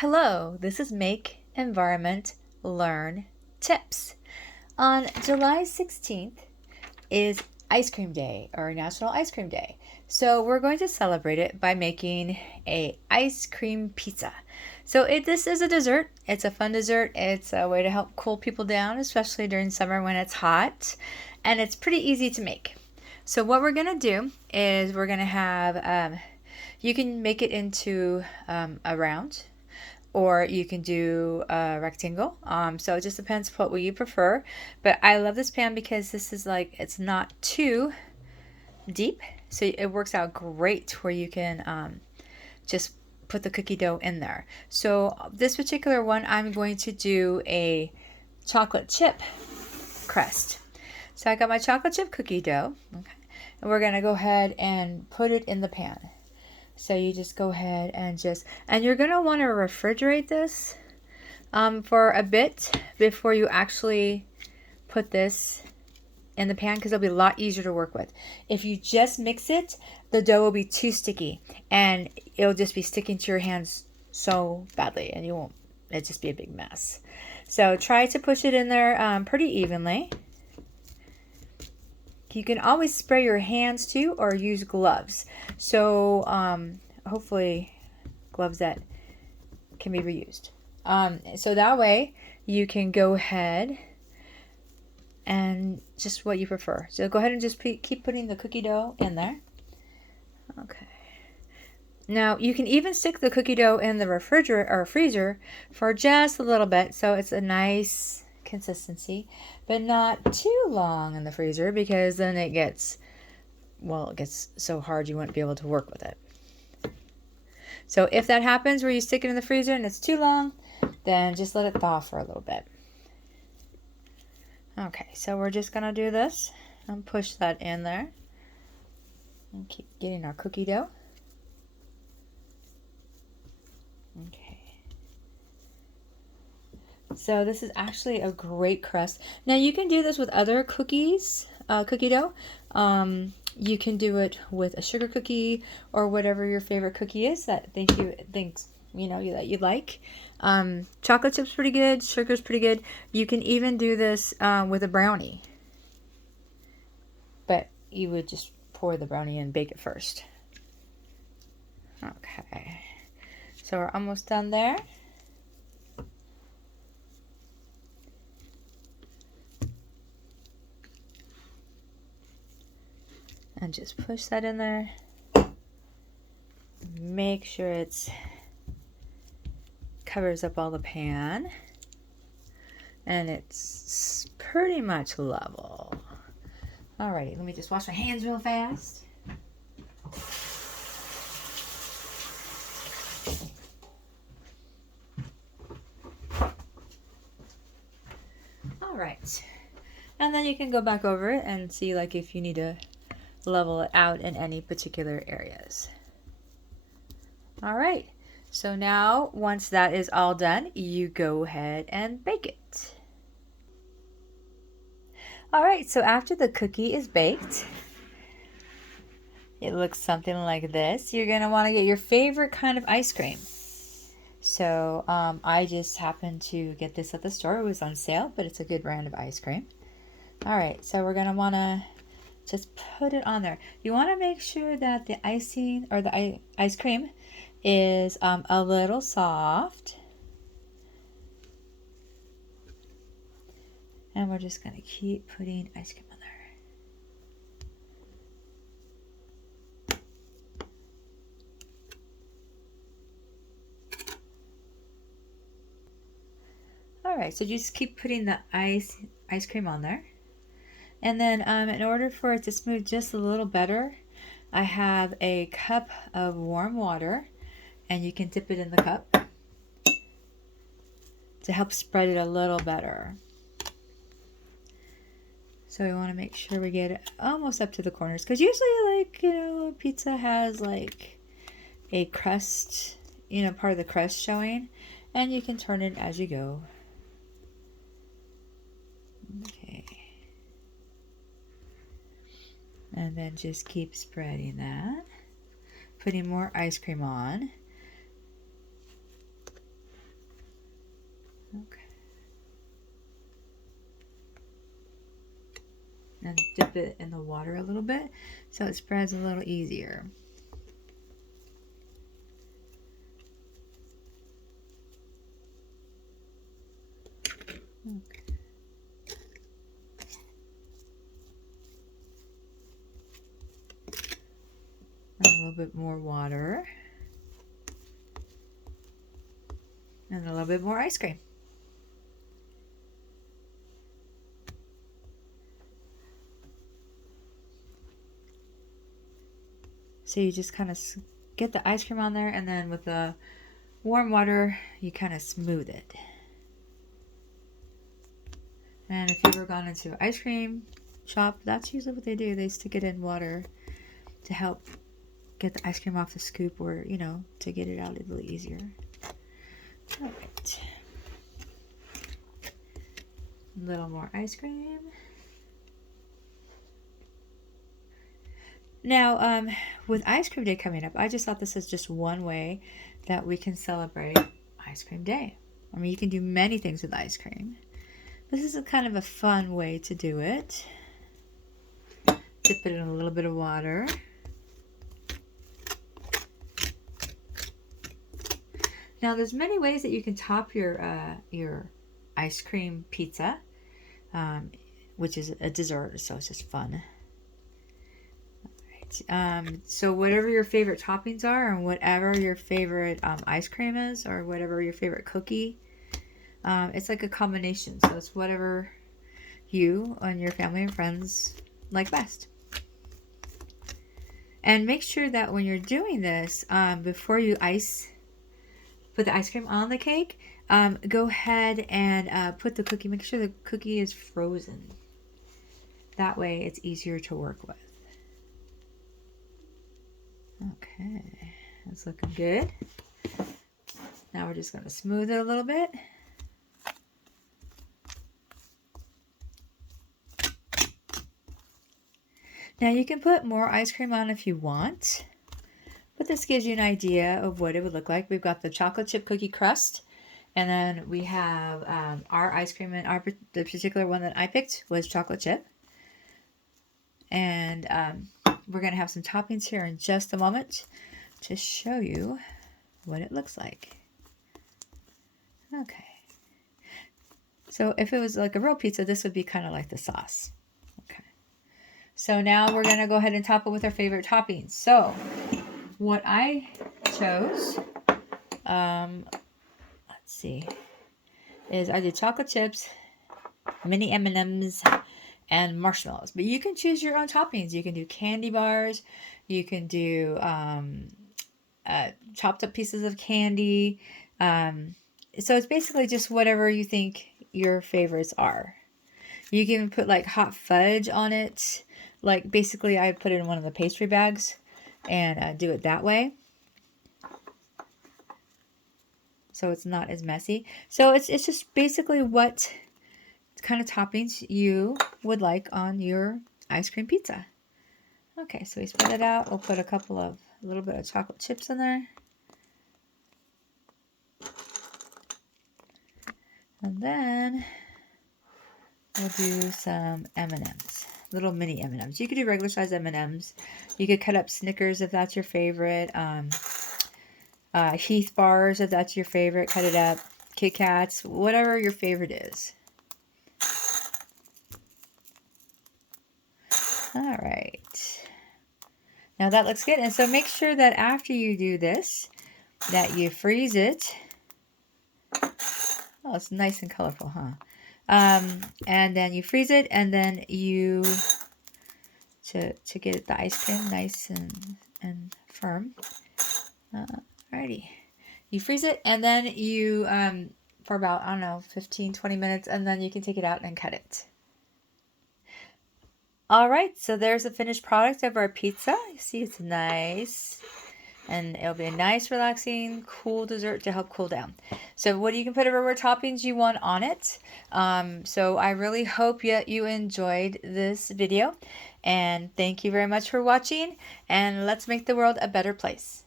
Hello, this is Make Environment Learn Tips. On July 16th is Ice Cream Day, or National Ice Cream Day. So we're going to celebrate it by making a ice cream pizza. So this is a dessert. It's a fun dessert. It's a way to help cool people down, especially during summer when it's hot. And it's pretty easy to make. So what we're going to do is we're going to have, you can make it into a round, or you can do a rectangle. So it just depends what you prefer. But I love this pan because this is like, it's not too deep. So it works out great where you can just put the cookie dough in there. So this particular one, I'm going to do a chocolate chip crust. So I got my chocolate chip cookie dough. Okay. And we're going to go ahead and put it in the pan. So you just go ahead and and you're going to want to refrigerate this for a bit before you actually put this in the pan, because it'll be a lot easier to work with. If you just mix it, the dough will be too sticky and it'll just be sticking to your hands so badly, and it'll just be a big mess. So try to push it in there pretty evenly. You can always spray your hands too, or use gloves. So hopefully gloves that can be reused. So that way you can go ahead and just what you prefer. So go ahead and just keep putting the cookie dough in there. Okay. Now you can even stick the cookie dough in the refrigerator or freezer for just a little bit, so it's a nice consistency, but not too long in the freezer, because then it gets so hard you wouldn't be able to work with it. So if that happens where you stick it in the freezer and it's too long, then just let it thaw for a little bit. Okay, so we're just gonna do this and push that in there and keep getting our cookie dough. Okay. So this is actually a great crust. Now you can do this with other cookies, cookie dough. You can do it with a sugar cookie or whatever your favorite cookie is that that you like. Chocolate chip's pretty good. Sugar's pretty good. You can even do this with a brownie, but you would just pour the brownie in and bake it first. Okay, so we're almost done there. And just push that in there. Make sure it's covers up all the pan and it's pretty much level. Alrighty, let me just wash my hands real fast. Alright, and then you can go back over it and see like if you need to level it out in any particular areas. Alright, so now once that is all done, you go ahead and bake it. Alright, so after the cookie is baked, it looks something like this. You're going to want to get your favorite kind of ice cream. So I just happened to get this at the store. It was on sale, but it's a good brand of ice cream. Alright, so we're going to want to just put it on there. You want to make sure that the icing or the ice cream is a little soft. And we're just going to keep putting ice cream on there. Alright, so just keep putting the ice cream on there. And then in order for it to smooth just a little better, I have a cup of warm water, and you can dip it in the cup to help spread it a little better. So we want to make sure we get it almost up to the corners, because usually pizza has like a crust, part of the crust showing, and you can turn it as you go. Okay. And then just keep spreading that. Putting more ice cream on. dip it in the water a little bit so it spreads a little easier. Okay. A little bit more water. And a little bit more ice cream. So you just kind of get the ice cream on there, and then with the warm water, you kind of smooth it. And if you've ever gone into an ice cream shop, that's usually what they do. They stick it in water to help get the ice cream off the scoop, or, you know, to get it out a little easier. All right. A little more ice cream. Now, with Ice Cream Day coming up, I just thought this is just one way that we can celebrate Ice Cream Day. I mean, you can do many things with ice cream. This is a kind of a fun way to do it. Dip it in a little bit of water. Now, there's many ways that you can top your ice cream pizza, which is a dessert, so it's just fun. So whatever your favorite toppings are, and whatever your favorite ice cream is, or whatever your favorite cookie, it's like a combination. So it's whatever you and your family and friends like best. And make sure that when you're doing this, before you put the ice cream on the cake, go ahead and put the cookie. Make sure the cookie is frozen. That way it's easier to work with. Okay, that's looking good. Now we're just going to smooth it a little bit. Now you can put more ice cream on if you want, but this gives you an idea of what it would look like. We've got the chocolate chip cookie crust, and then we have our ice cream, and the particular one that I picked was chocolate chip. And we're going to have some toppings here in just a moment to show you what it looks like. Okay. So if it was like a real pizza, this would be kind of like the sauce. Okay. So now we're going to go ahead and top it with our favorite toppings. So what I chose, let's see, is I did chocolate chips, mini M&Ms, and marshmallows. But you can choose your own toppings. You can do candy bars. You can do chopped up pieces of candy. So it's basically just whatever you think your favorites are. You can even put like hot fudge on it. Like basically I put it in one of the pastry bags and do it that way. So it's not as messy. So it's just basically what kind of toppings you would like on your ice cream pizza. Okay, so we spread it out. We'll put a little bit of chocolate chips in there. And then we'll do some M&Ms, little mini M&Ms. You could do regular size M&Ms. You could cut up Snickers if that's your favorite. Heath bars if that's your favorite. Cut it up. Kit Kats, whatever your favorite is. All right. Now that looks good. And so make sure that after you do this, that you freeze it. Oh, it's nice and colorful, huh? And then you freeze it, and then you, to get the ice cream nice and firm. Alrighty. You freeze it, and then you, for about, I don't know, 15, 20 minutes, and then you can take it out and cut it. All right, so there's the finished product of our pizza. You see it's nice, and it'll be a nice, relaxing, cool dessert to help cool down. So what you can put whatever toppings you want on it. So I really hope you enjoyed this video, and thank you very much for watching, and let's make the world a better place.